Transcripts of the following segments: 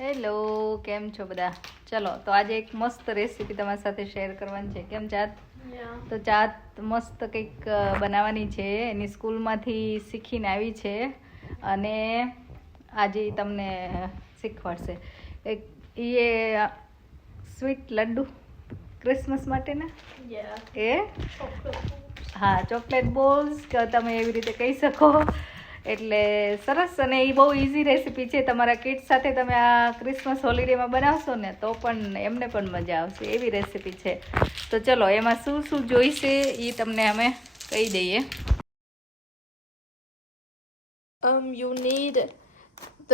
Hello, કેમ છો બધા? ચલો તો આજે એક મસ્ત રેસીપી તમારી સાથે શેર કરવાની છે. કેમ ચાત? તો ચાત મસ્ત કંઈક બનાવવાની છે. એની સ્કૂલમાંથી શીખીને આવી છે અને આજે ઈ તમને શીખવાડશે. એક એ સ્વીટ લડ્ડુ ક્રિસમસ માટેના એ હા, ચોકલેટ બોલ્સ તમે એવી રીતે કહી શકો. એટલે સરસ, અને એ બહુ ઇઝી રેસીપી છે. તમારા કિડ્સ સાથે તમે આ ક્રિસમસ હોલિડેમાં બનાવશો ને તો પણ એમને પણ મજા આવશે એવી રેસીપી છે. તો ચલો એમાં શું શું જોઈશે એ તમને અમે કહી દઈએ. You'll need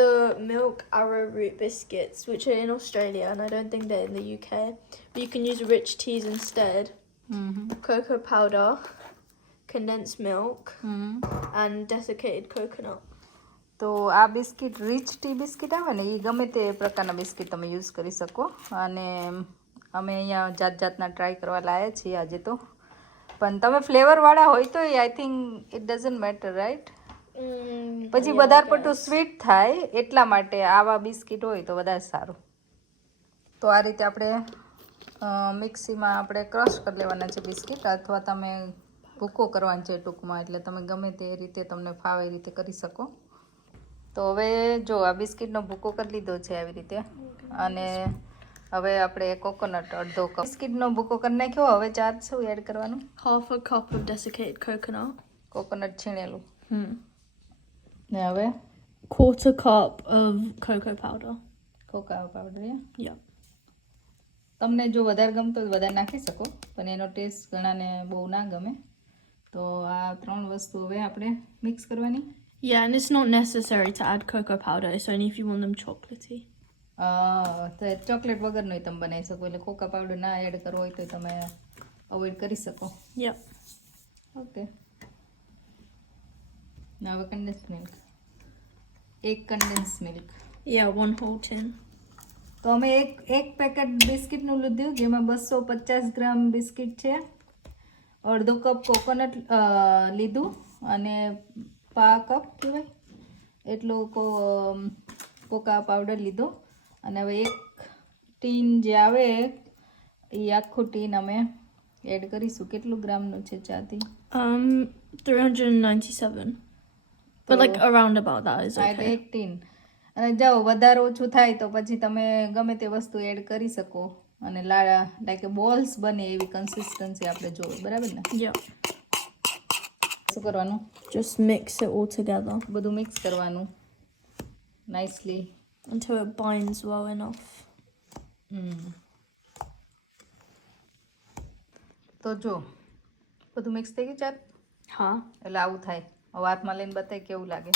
the milk arrowroot biscuits, which are in Australia, and I don't think they're in the UK. But you can use rich teas instead. Cocoa powder, condensed milk, and desiccated coconut. તો આ biscuit rich T biscuit આવે ને એ ગમે તે પ્રકારના biscuit તમે use કરી શકો. અને અમે અહીંયા જાત જાતના ટ્રાય કરવા લાયા છીએ આજે તો. પણ તમે ફ્લેવરવાળા હોય તો I think it doesn't matter, right? પછી વધારે પડતું સ્વીટ થાય એટલા માટે આવા બિસ્કિટ હોય તો વધારે સારું. તો આ રીતે આપણે મિક્સીમાં આપણે ક્રશ કરી લેવાના છે બિસ્કિટ, અથવા તમે ભૂકો કરવાનો છે ટૂંકમાં. એટલે તમે ગમે તે રીતે તમને ફાવે એ રીતે કરી શકો. તો હવે જો આ બિસ્કિટનો ભૂકો કરી લીધો છે આવી રીતે. અને હવે આપણે કોકોનટ અડધો કપ બિસ્કિટનો ભૂકો કરી નાખ્યો. હવે ચાટ શું એડ કરવાનું? Half a cup of desiccated coconut. Coconut છીણેલું. ને હવે Quarter cup of cocoa powder. Cocoa powder. Yeah. તમને જો વધારે ગમતો હોય વધારે નાખી શકો, પણ એનો ટેસ્ટ ઘણાને બહુ ના ગમે. તો આ ત્રણ વસ્તુ હવે આપણે મિક્સ કરવાની. Yeah, and it's not necessary to add cocoa powder. It's only if you want them chocolatey. તો ચોકલેટ વગરનો તમે બનાવી શકો. એટલે કોકા પાવડર ના એડ કરવો હોય તો તમે અવોઇડ કરી શકો. Yep. ઓકે. ને હવે કન્ડેન્સ મિલ્ક, એક condense milk. Yeah, 1 whole tin. તો અમે એક પેકેટ બિસ્કિટનું લીધું, જેમાં 250 ગ્રામ બિસ્કિટ છે. અડધો કપ કોકોનટ લીધું અને પા કપ કહેવાય એટલો કોકા પાવડર લીધો. અને હવે એક ટીન જે આવે એ આખું ટીન અમે એડ કરીશું. કેટલું ગ્રામનું છે ચાથી? 397. But like around about that is એટલે okay. એક ટીન. અને જાઓ વધારે ઓછું થાય તો પછી તમે ગમે તે વસ્તુ એડ કરી શકો. અને લાઈક બોલ્સ બને એવી કન્સિસ્ટન્સી આપણે જોઈએ, બરાબર ને? Yeah. શું કરવાનું? Just mix it all together બધું મિક્સ કરવાનું nicely until it binds well enough. તો જો બધું મિક્સ થઈ ગયું ચાલ. Huh? એટલે આવું થાય. હવે હાથમાં લઈને બતાય કેવું લાગે.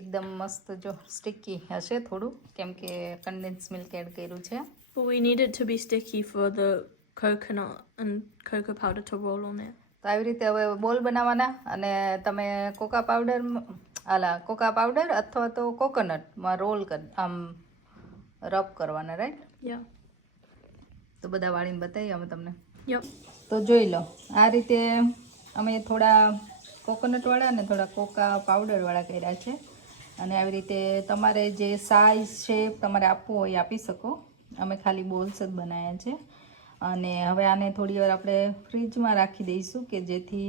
એકદમ મસ્ત. જો સ્ટિકી હશે થોડું, કેમ કે કન્ડેન્સ મિલ્ક એડ કર્યું છે. But we need it to be sticky for the coconut and cocoa powder to roll on it. તો આવી રીતે હવે બોલ બનાવવાના. અને તમે કોકા પાવડર અથવા તો કોકોનટમાં રોલ આમ રબ કરવાના, રાઈટ? Yeah. તો બધા વાળીને બતાવીએ અમે તમને. Yep. તો જોઈ લો આ રીતે અમે થોડા કોકોનટવાળા અને થોડા કોકા પાવડરવાળા કર્યા છે. અને આવી રીતે તમારે જે સાઇઝ શેપ તમારે આપવો હોય આપી શકો. અમે ખાલી બોલ્સ જ બનાવ્યા છે. અને હવે આને થોડી વાર આપણે ફ્રીજમાં રાખી દઈશું, કે જેથી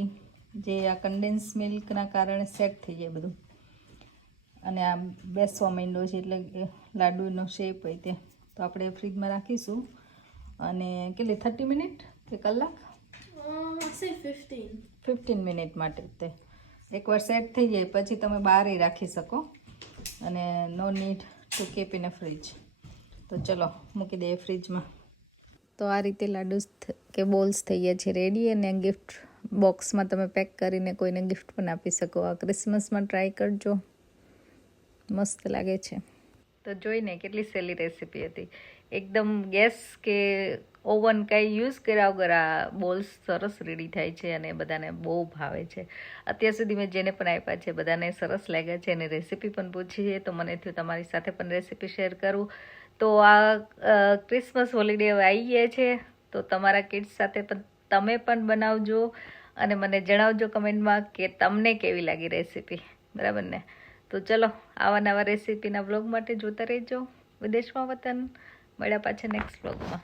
જે આ કન્ડેન્સ મિલ્કના કારણે સેટ થઈ જાય બધું. અને આ બેસવા માંડ્યો છે એટલે લાડુનો શેપ હોય તે. તો આપણે ફ્રીજમાં રાખીશું. અને કેટલી 30 મિનિટ કે કલાક? I say 15. 15 મિનિટ માટે. તે એકવાર સેટ થઈ જાય પછી તમે બહાર રાખી શકો. અને no need to keep in a fridge. તો ચલો મૂકી દઈએ ફ્રીજમાં. તો આ રીતે લાડુ કે બોલ્સ થઈ ગયા છે રેડી. અને ગિફ્ટ બોક્સમાં તમે પેક કરીને કોઈને ગિફ્ટ પણ આપી શકો. આ ક્રિસમસમાં ટ્રાય કરજો, મસ્ત લાગે છે. તો જોઈને કેટલી સહેલી રેસીપી હતી. એકદમ ગેસ કે ઓવન કાંઈ યુઝ કર્યા વગર આ બોલ્સ સરસ રેડી થાય છે અને બધાને બહુ ભાવે છે. અત્યાર સુધી મેં જેને પણ આપ્યા છે બધાને સરસ લાગ્યા છે. અને રેસીપી પણ પૂછી છે તો મને થયું તમારી સાથે પણ રેસીપી શેર કરું. તો આ ક્રિસમસ હોલિડે આવી ગયા છે તો તમારા કિડ્સ સાથે પણ તમે પણ બનાવજો અને મને જણાવજો કમેન્ટમાં કે તમને કેવી લાગી રેસીપી, બરાબર ને? તો ચલો આવા નવા રેસીપીના વ્લોગ માટે જોતા રહેજો વિદેશમાં વતન. મળ્યા પાછા નેક્સ્ટ વ્લોગમાં.